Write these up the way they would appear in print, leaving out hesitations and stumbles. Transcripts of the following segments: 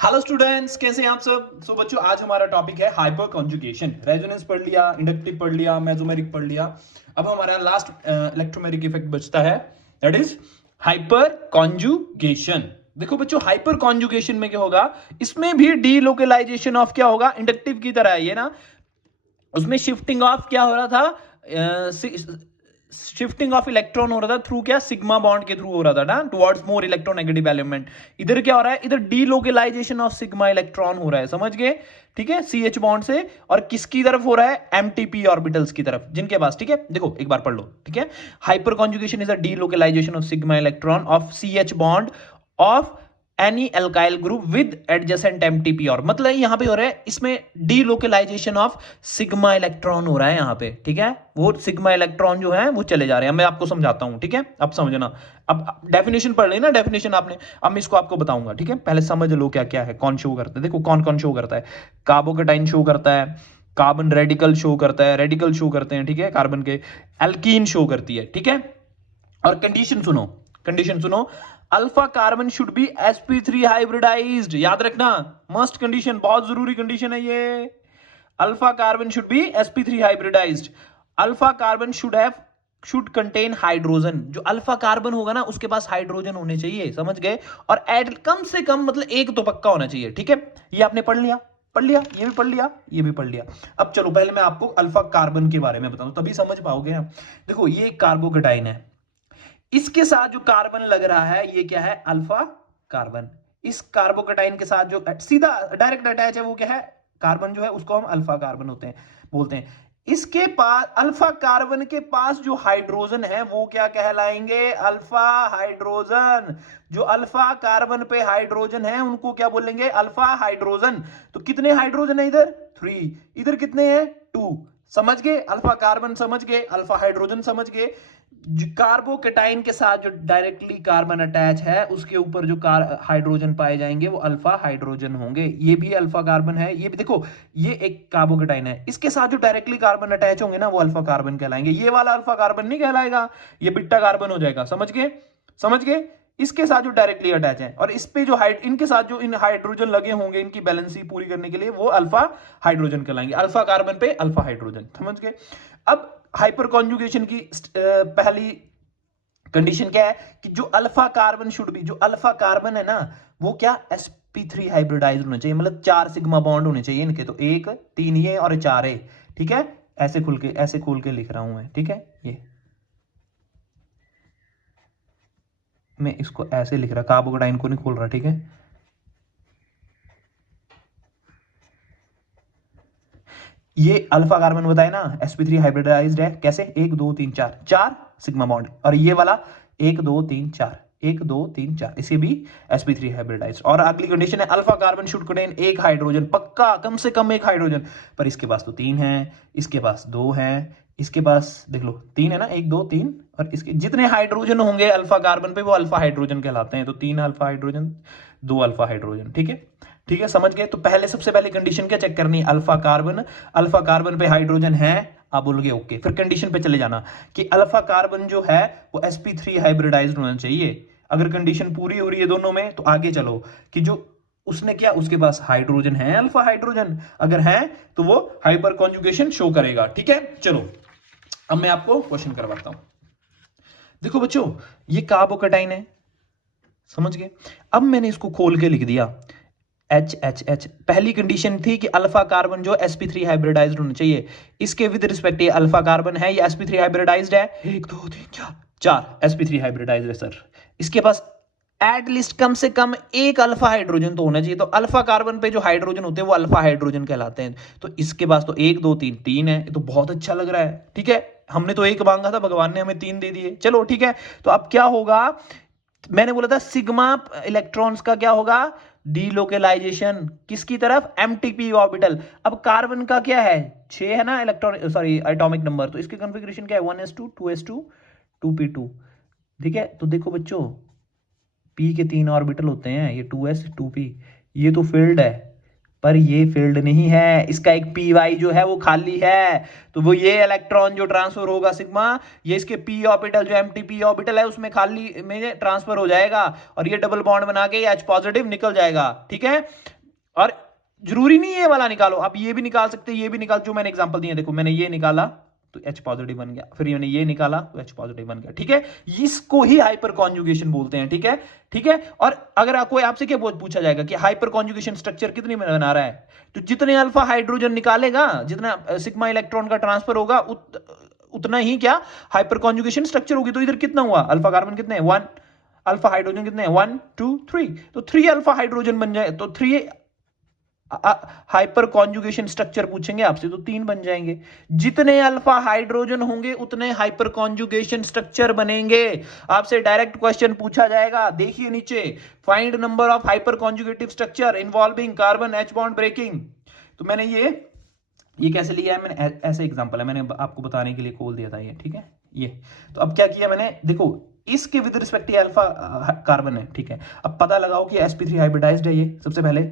Hello students, कैसे हैं आप सब। सो बच्चों, आज हमारा टॉपिक है हाइपर कॉन्जुगेशन। रेजोनेंस पढ़ लिया, इंडक्टिव पढ़ लिया, मेसोमेरिक पढ़ लिया। अब हमारा लास्ट इलेक्ट्रोमेरिक इफेक्ट बचता है, दैट इज हाइपर कॉन्जुगेशन। देखो बच्चों, हाइपर कॉन्जुगेशन में क्या होगा, इसमें भी डीलोकलाइजेशन ऑफ क्या होगा, इंडक्टिव की तरह है ये ना। उसमें शिफ्टिंग ऑफ क्या हो रहा था, शिफ्टिंग ऑफ इलेक्ट्रॉन हो रहा था थ्रू क्या, सिग्मा बॉन्ड के थ्रू हो रहा था ना, टुवर्ड्स मोर इलेक्ट्रोनेगेटिव एलिमेंट। इधर क्या हो रहा है, इधर डीलोकलाइजेशन ऑफ सिग्मा इलेक्ट्रॉन हो रहा है, समझ गए। ठीक है, सी एच बॉन्ड से, और किसकी तरफ हो रहा है, एमटीपी ऑर्बिटल्स की तरफ, जिनके पास। ठीक है, देखो एक बार पढ़ लो। ठीक है, hyper conjugation is a delocalisation of sigma electron of C H bond of any alkyl group with adjacent MTP. और मतलब यहां पे हो रहा है, इसमें डीलोकलाइजेशन ऑफ सिग्मा इलेक्ट्रॉन हो रहा है यहां पे। ठीक है, वो सिग्मा इलेक्ट्रॉन जो है वो चले जा रहे हैं। मैं आपको समझाता हूं, ठीक है, अब समझना। अब डेफिनेशन पढ़ ली ना, डेफिनेशन आपने। अब मैं इसको आपको बताऊंगा, ठीक है। पहले समझ लो क्या क्या है, कौन शो करता है। देखो कौन कौन शो करता है, कार्बोकेटाइन शो करता है, कार्बन रेडिकल शो करता है, रेडिकल शो करते हैं, ठीक है, कार्बन के। एल्कीन शो करती है, ठीक है। और कंडीशन सुनो, कंडीशन सुनो। Alpha carbon should be sp3 hybridised, याद रखना। मस्ट कंडीशन, बहुत जरूरी कंडीशन है ये। Alpha carbon should be sp3 hybridised. Alpha carbon should contain hydrogen. जो अल्फा कार्बन होगा ना, उसके पास हाइड्रोजन होने चाहिए, समझ गए। और एड कम से कम मतलब एक तो पक्का होना चाहिए, ठीक है। ये आपने पढ़ लिया, पढ़ लिया, ये भी पढ़ लिया, ये भी पढ़ लिया। अब चलो, पहले मैं आपको अल्फा कार्बन के बारे में बताऊं, तभी समझ पाओगे ना। देखो, ये एक कार्बोकेटाइन है, इसके साथ जो कार्बन लग रहा है ये क्या है, अल्फा कार्बन। इस कार्बोकेटाइन के साथ जो सीधा डायरेक्ट अटैच है वो क्या है, कार्बन जो है उसको हम अल्फा कार्बन होते हैं बोलते हैं। इसके पास अल्फा कार्बन के पास जो हाइड्रोजन है वो क्या कहलाएंगे, अल्फा हाइड्रोजन। जो अल्फा कार्बन पे हाइड्रोजन है उनको क्या बोलेंगे, अल्फा हाइड्रोजन। तो कितने हाइड्रोजन है इधर, 3। इधर कितने हैं, 2। समझ गए, अल्फा कार्बन समझ गए, अल्फा हाइड्रोजन समझ गए। कार्बोकेटाइन के साथ जो डायरेक्टली कार्बन अटैच है उसके ऊपर जो हाइड्रोजन पाए जाएंगे वो अल्फा हाइड्रोजन होंगे। ये भी अल्फा कार्बन है, ये भी देखो, ये एक कार्बोकेटाइन है, इसके साथ जो डायरेक्टली कार्बन अटैच होंगे ना वो अल्फा कार्बन कहलाएंगे। ये वाला अल्फा कार्बन नहीं कहलाएगा, ये बीटा कार्बन हो जाएगा, समझ गए, समझ गए। इसके साथ जो डायरेक्टली अटैच है और इस पे जो इनके साथ जो इन हाइड्रोजन लगे होंगे, इनकी बैलेंसी पूरी करने के लिए, वो अल्फा हाइड्रोजन कहलाएंगे। अल्फा कार्बन पे अल्फा हाइड्रोजन, समझ गए। अब हाइपर कॉन्जुगेशन की पहली कंडीशन क्या है कि जो अल्फा कार्बन शुड बी, जो अल्फा कार्बन है ना वो क्या, sp3 हाइब्रिडाइज होना चाहिए, मतलब 4 सिग्मा बॉन्ड होने चाहिए इनके। तो 1 3 ये और 4 ए, ठीक है। ऐसे खोल के लिख रहा हूं मैं, ठीक है। ये मैं इसको ऐसे लिख रहा, कार्बोकेटाइन को नहीं खोल रहा, ठीक है। ये अल्फा कार्बन बताए ना, sp3 हाइब्रिडाइज्ड है, कैसे, 1 2 3 4, 4 सिग्मा बॉन्ड। और ये वाला 1 2 3 4, 1 2 3 4, इसे भी sp3 हाइब्रिडाइज्ड। और अगली कंडीशन है, अल्फा कार्बन शुड कंटेन एक हाइड्रोजन, पक्का कम से कम एक हाइड्रोजन। पर इसके पास तो 3 है, इसके पास 2 है, इसके पास देख लो 3 है ना, 1 2 3। और इसके जितने हाइड्रोजन होंगे अल्फा कार्बन पे वो अल्फा हाइड्रोजन कहलाते हैं। तो 3 अल्फा हाइड्रोजन, 2 अल्फा हाइड्रोजन, ठीक है। ठीक है, समझ गए। तो पहले सबसे पहले कंडीशन क्या चेक करनी है, अल्फा कार्बन, अल्फा कार्बन पे हाइड्रोजन है, आप बोलोगे ओके। फिर कंडीशन पे चले जाना कि अल्फा कार्बन जो है वो sp3 हाइब्रिडाइज्ड होना चाहिए। अगर कंडीशन पूरी हो रही है दोनों में तो आगे चलो कि जो उसने क्या, उसके पास हाइड्रोजन है, अल्फा हाइड्रोजन अगर है तो वो हाइपर कॉन्जुगेशन शो करेगा, ठीक है। चलो, अब मैं आपको क्वेश्चन करवाता हूं। देखो बच्चों, ये कार्बोकेटाइन है, समझ गए। अब मैंने इसको खोल के लिख दिया एच एच एच। पहली कंडीशन थी कि अल्फा कार्बन जो sp3 हाइब्रिडाइज्ड होना चाहिए। इसके विद रिस्पेक्ट ये अल्फा कार्बन है, ये sp3 हाइब्रिडाइज्ड है, 1 2 3 4, 4 sp3 हाइब्रिडाइज्ड है सर। इसके पास एटलीस्ट कम से कम एक अल्फा हाइड्रोजन तो होना चाहिए। तो अल्फा कार्बन पे जो हाइड्रोजन होते हैं वो अल्फा हाइड्रोजन कहलाते हैं। तो इसके पास तो 1 2 3 3 है, ये तो बहुत अच्छा लग रहा है, ठीक है। हमने तो 1 मांगा था, भगवान ने हमें 3 दे दिए, चलो ठीक है। तो अब क्या होगा, मैंने बोला था सिग्मा इलेक्ट्रॉन्स का क्या होगा, डीलोकलाइजेशन किसकी तरफ, एमटीपी ऑर्बिटल। अब कार्बन का क्या है, 6 है ना इलेक्ट्रॉन, सॉरी एटॉमिक नंबर। तो इसके कॉन्फ़िगरेशन क्या है, 1s2 2s2 2p2, ठीक है। तो देखो बच्चों, p के 3 ऑर्बिटल होते हैं, ये 2s 2p, ये तो फील्ड है, पर ये फील्ड नहीं है, इसका एक पी वाई जो है वो खाली है, तो वो ये इलेक्ट्रॉन जो ट्रांसफर होगा सिग्मा, ये इसके पी ऑर्बिटल जो एम्प्टी पी ऑर्बिटल है उसमें खाली में ट्रांसफर हो जाएगा और ये डबल बॉन्ड बना के एच पॉजिटिव निकल जाएगा, ठीक है। और जरूरी नहीं ये वाला निकालो, आप ये भी निकाल सकते, ये भी निकाल, जो मैंने एग्जांपल दिए, देखो मैंने ये निकाला तो H पॉजिटिव बन गया, फिर मैंने ये निकाला तो H पॉजिटिव बन गया, ठीक है। इसको ही हाइपर कॉन्जुगेशन बोलते हैं, ठीक है, ठीक है। और अगर कोई आपसे क्या पूछा जाएगा कि हाइपर कॉन्जुगेशन स्ट्रक्चर कितनी में बना रहा है, तो जितने अल्फा हाइड्रोजन निकालेगा, जितना सिग्मा इलेक्ट्रॉन का ट्रांसफर होगा, उतना ही क्या हाइपर कॉन्जुगेशन स्ट्रक्चर होगी। तो इधर कितना हुआ, अल्फा कार्बन कितने हैं, 1, अल्फा हाइड्रोजन कितने हैं, 1 2 3, तो 3 अल्फा हाइड्रोजन बन जाए, तो 3 हाइपर कॉन्जुगेशन स्ट्रक्चर पूछेंगे आपसे तो 3 बन जाएंगे। जितने अल्फा हाइड्रोजन होंगे उतने हाइपर कॉन्जुगेशन स्ट्रक्चर बनेंगे। आपसे डायरेक्ट क्वेश्चन पूछा जाएगा, देखिए नीचे, find number of hyper conjugative structure involving carbon H bond breaking. तो मैंने ये कैसे लिया है, मैंने ऐसे एग्जांपल है, मैंने आपको बताने के लिए खोल दिया था ये, ठीक है। ये तो अब क्या किया मैंने, देखो इसके विद रिस्पेक्ट अल्फा कार्बन है, ठीक है। अब पता लगाओ कि sp3 हाइब्रिडाइज्ड है। ये सबसे पहले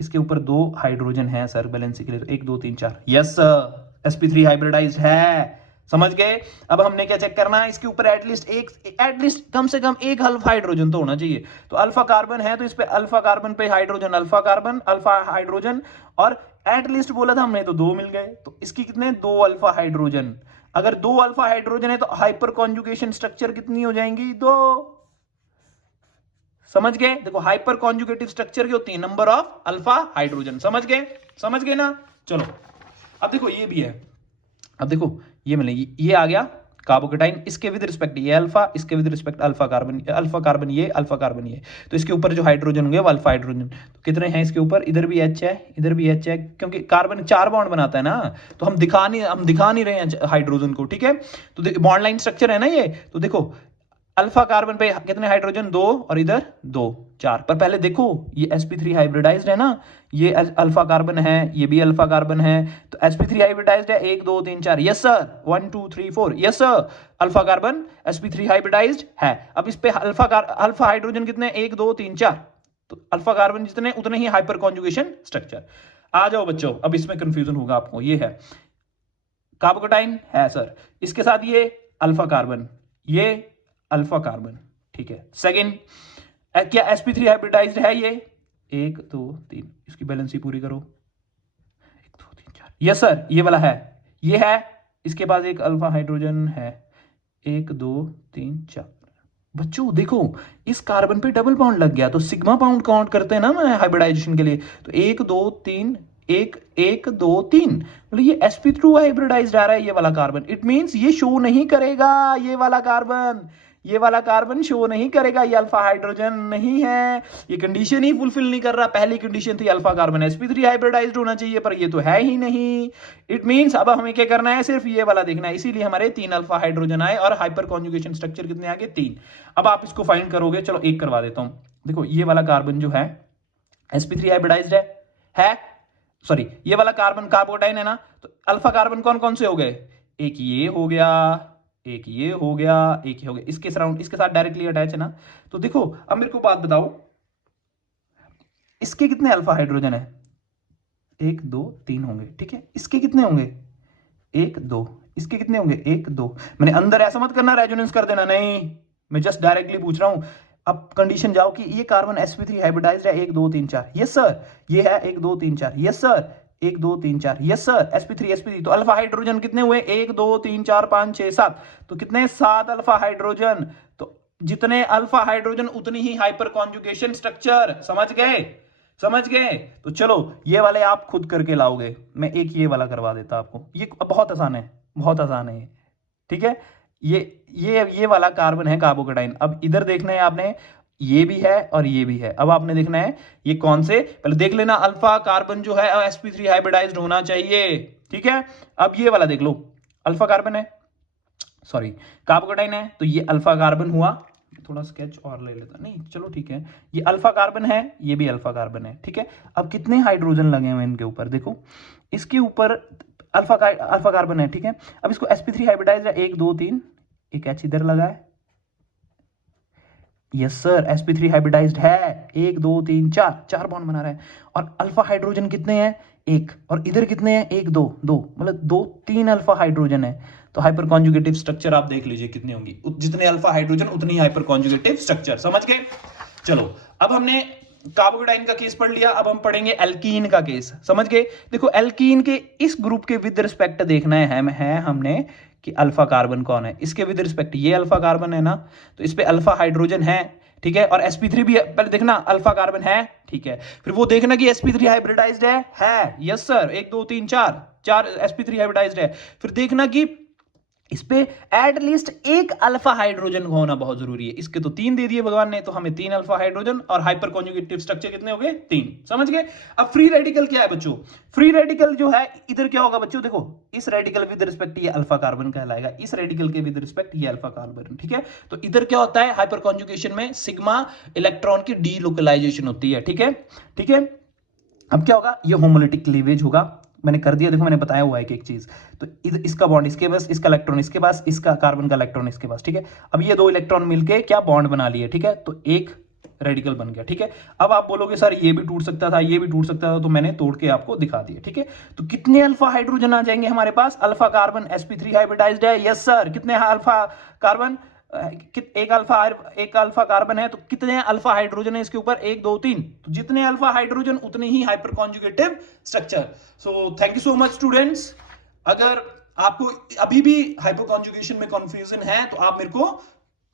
इसके ऊपर 2 हाइड्रोजन है सर बैलेंसिंग के लिए, तो 1 2 3 4, यस सर sp3 हाइब्रिडाइज्ड है, समझ गए। अब हमने क्या चेक करना है, इसके ऊपर एटलीस्ट कम से कम एक अल्फा हाइड्रोजन तो होना चाहिए। तो अल्फा कार्बन है तो इस पे अल्फा कार्बन पे hydrogen, alpha carbon alpha hydrogen, और एटलीस्ट बोला था हमने तो 2 मिल गए, तो इसकी कितने 2 अल्फा हाइड्रोजन। अगर 2 अल्फा हाइड्रोजन है तो हाइपर कॉन्जुगेशन स्ट्रक्चर कितनी हो जाएंगी, 2। समझ गए, देखो हाइपर कॉन्जुगेटिव स्ट्रक्चर की होती है नंबर ऑफ अल्फा हाइड्रोजन, समझ गए, समझ गए ना। चलो अब देखो ये भी है, अब देखो ये मिले, ये आ गया कार्बोकेटाइन, इसके विद रिस्पेक्ट ये अल्फा, इसके with respect alpha carbon, alpha carbon ये, अल्फा कार्बन ये, तो इसके ऊपर जो हाइड्रोजन होंगे वो अल्फा हाइड्रोजन। तो कितने हैं इसके ऊपर, इधर भी H है, इधर भी H है, क्योंकि कार्बन 4 बॉन्ड बनाता है ना, तो हम दिखा नहीं रहे हैं हाइड्रोजन को, ठीक है। तो बॉन्ड लाइन स्ट्रक्चर है ना ये, तो देखो अल्फा कार्बन पे कितने हाइड्रोजन, 2, और इधर 2 4, पर पहले देखो ये sp3 हाइब्रिडाइज्ड है ना, ये अल्फा कार्बन है, ये भी अल्फा कार्बन है, तो sp3 हाइब्रिडाइज्ड है, 1 2 3 4, yes sir, 1 2 3 4, yes sir, alpha carbon sp3 hybridised है। अब इस पे अल्फा हाइड्रोजन कितने, 1 2 3 4, तो अल्फा कार्बन जितने उतने ही हाइपर कॉन्जुगेशन स्ट्रक्चर। आ जाओ बच्चों, अब इसमें कंफ्यूजन होगा आपको, ये है कार्बोकेटाइन है सर, इसके साथ ये अल्फा कार्बन, ये अल्फा कार्बन, ठीक है। सेकंड, क्या sp3 हाइब्रिडाइज्ड है ये, 1 2 3, इसकी बैलेंस ही पूरी करो, 1 2 3 4, यस सर, ये वाला है, ये है, इसके पास एक अल्फा हाइड्रोजन है, 1 2 3 4। बच्चों देखो इस कार्बन पे डबल बॉन्ड लग गया, तो सिग्मा बाउंड काउंट करते हैं ना मैं हाइब्रिडाइजेशन के लिए, तो 1 2 3, 1 1 2 3, मतलब ये sp2 हाइब्रिडाइज्ड आ रहा है ये वाला कार्बन, इट मींस ये शो नहीं करेगा, ये वाला कार्बन शो नहीं करेगा, ये अल्फा हाइड्रोजन नहीं है, ये कंडीशन ही फुलफिल नहीं कर रहा। पहली कंडीशन थी अल्फा कार्बन sp3 हाइब्रिडाइज्ड होना चाहिए, पर ये तो है ही नहीं। इट मींस अब हमें क्या करना है, सिर्फ ये वाला देखना है, इसीलिए हमारे 3 अल्फा हाइड्रोजन आए और हाइपर कॉन्जुगेशन स्ट्रक्चर कितने आ गए, 3। अब आप इसको फाइंड करोगे, चलो एक करवा देता हूं, देखो ये वाला कार्बन जो है sp3 हाइब्रिडाइज्ड है सॉरी, ये वाला कार्बन कार्बोटाइन है ना, तो अल्फा कार्बन कौन कौन से हो गए, एक ये हो गया, एक ये हो गया, एक ये हो गया, इसके सराउंड इसके साथ डायरेक्टली अटैच है ना। तो देखो अब मेरे को बात बताओ, इसके कितने अल्फा हाइड्रोजन है, 1 2 3 होंगे, ठीक है। इसके कितने होंगे, 1 2, इसके कितने होंगे, 1 2। मैंने अंदर ऐसा मत करना रेजोनेंस कर देना, नहीं, मैं जस्ट डायरेक्टली पूछ रहा हूं। अब कंडीशन जाओ कि ये कार्बन sp3 हाइब्रिडाइज्ड है, 1 2 3 4, यस सर, ये है 1 2 3 4, yes sir, 1 2 3 4, yes sir, sp3 तो अल्फा हाइड्रोजन कितने हुए, 1 2 3 4 5 6 7, तो कितने 7 अल्फा हाइड्रोजन। तो जितने अल्फा हाइड्रोजन उतनी ही हाइपर कॉन्जुगेशन स्ट्रक्चर, समझ गए, समझ गए। तो चलो ये वाले आप खुद करके लाओगे, मैं एक ये वाला करवा देता आपको, ये बहुत आसान है, बहुत आसान है ये, ठीक है। ये वाला कार्बन है कार्बोकेटाइन। अब इधर देखना है आपने, ये भी है और ये भी है, अब आपने देखना है ये कौन से, पहले देख लेना अल्फा कार्बन जो है sp3 हाइब्रिडाइज्ड होना चाहिए, ठीक है। अब ये वाला देख लो, अल्फा कार्बन है, सॉरी कार्बोकेटाइन है, तो ये अल्फा कार्बन हुआ, थोड़ा स्केच और ले लेता, नहीं चलो ठीक है, ये अल्फा कार्बन है, ये भी अल्फा कार्बन है, ठीक है। अब कितने हाइड्रोजन लगे हुए इनके ऊपर, देखो इसके ऊपर अल्फा कार्बन है, ठीक है। अब इसको sp3 हाइब्रिडाइज्ड है, 1 2 3, एक H इधर लगा है, यस सर, sp3 हाइब्रिडाइज्ड है, 1 2 3 4 4 बॉन्ड बना रहा है। और अल्फा हाइड्रोजन कितने हैं? एक। और इधर कितने हैं? 1 2 2, मतलब 2 3 अल्फा हाइड्रोजन है। तो हाइपर कॉन्जुगेटिव स्ट्रक्चर आप देख लीजिए कितनी होंगी, जितने अल्फा हाइड्रोजन उतनी हाइपर कॉन्जुगेटिव स्ट्रक्चर। समझ गए? चलो, अब हमने कार्बोकेटाइन का केस पढ़ लिया, अब हम पढ़ेंगे एल्कीन का केस। समझ गए? देखो, एल्कीन के इस ग्रुप के विद रिस्पेक्ट देखना है हमने कि अल्फा कार्बन कौन है। इसके विद रिस्पेक्ट ये अल्फा कार्बन है ना, तो इस पे अल्फा हाइड्रोजन है, ठीक है। और sp3 भी पहले देखना अल्फा कार्बन है, ठीक है। फिर वो देखना कि sp3 हाइब्रिडाइज्ड है, यस सर, 1 2 3 4 4 sp3 हाइब्रिडाइज्ड है। फिर देखना कि इस पे एटलीस्ट एक अल्फा हाइड्रोजन होना बहुत जरूरी है। इसके तो 3 दे दिए भगवान ने, तो हमें 3 अल्फा हाइड्रोजन और हाइपर कॉन्जुगेटिव स्ट्रक्चर कितने हो गए? 3। समझ गए? अब फ्री रेडिकल क्या है बच्चों? फ्री रेडिकल जो है इधर क्या होगा बच्चों? देखो, इस रेडिकल विद रिस्पेक्ट ये अल्फा कार्बन कहलाएगा, इस रेडिकल के विद रिस्पेक्ट ये अल्फा कार्बन, ठीक है। तो इधर क्या होता है हाइपर कॉन्जुगेशन में? सिग्मा इलेक्ट्रॉन की डीलोकलाइजेशन होती है, ठीक है, ठीक है। अब क्या होगा? ये होमोलिटिक क्लीवेज होगा। मैंने कर दिया, देखो मैंने बताया हुआ है एक चीज। तो इसका बॉन्ड इसके पास, इसका इलेक्ट्रॉन इसके पास, इसका कार्बन का इलेक्ट्रॉन इसके पास, ठीक है। अब ये 2 इलेक्ट्रॉन मिलके क्या बॉन्ड बना लिए, ठीक है। तो एक रेडिकल बन गया, ठीक है। अब आप बोलोगे सर ये भी टूट सकता था, ये भी टूट सकता था, तो मैंने तोड़ के आपको दिखा दिया, ठीक है। तो कितने अल्फा हाइड्रोजन आ जाएंगे हमारे पास? अल्फा कार्बन sp3 हाइब्रिडाइज्ड है, यस सर। कितने अल्फा कार्बन? एक अल्फा कार्बन है, तो कितने अल्फा हाइड्रोजन है इसके ऊपर? 1 2 3। तो जितने अल्फा हाइड्रोजन उतने ही hyper conjugative structure. So thank you so much students. अगर आपको अभी भी हाइपर कॉन्जुगेशन में कंफ्यूजन है तो आप मेरे को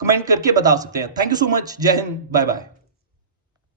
कमेंट करके बता सकते हैं। Thank you so much. जय हिंद, बाय बाय।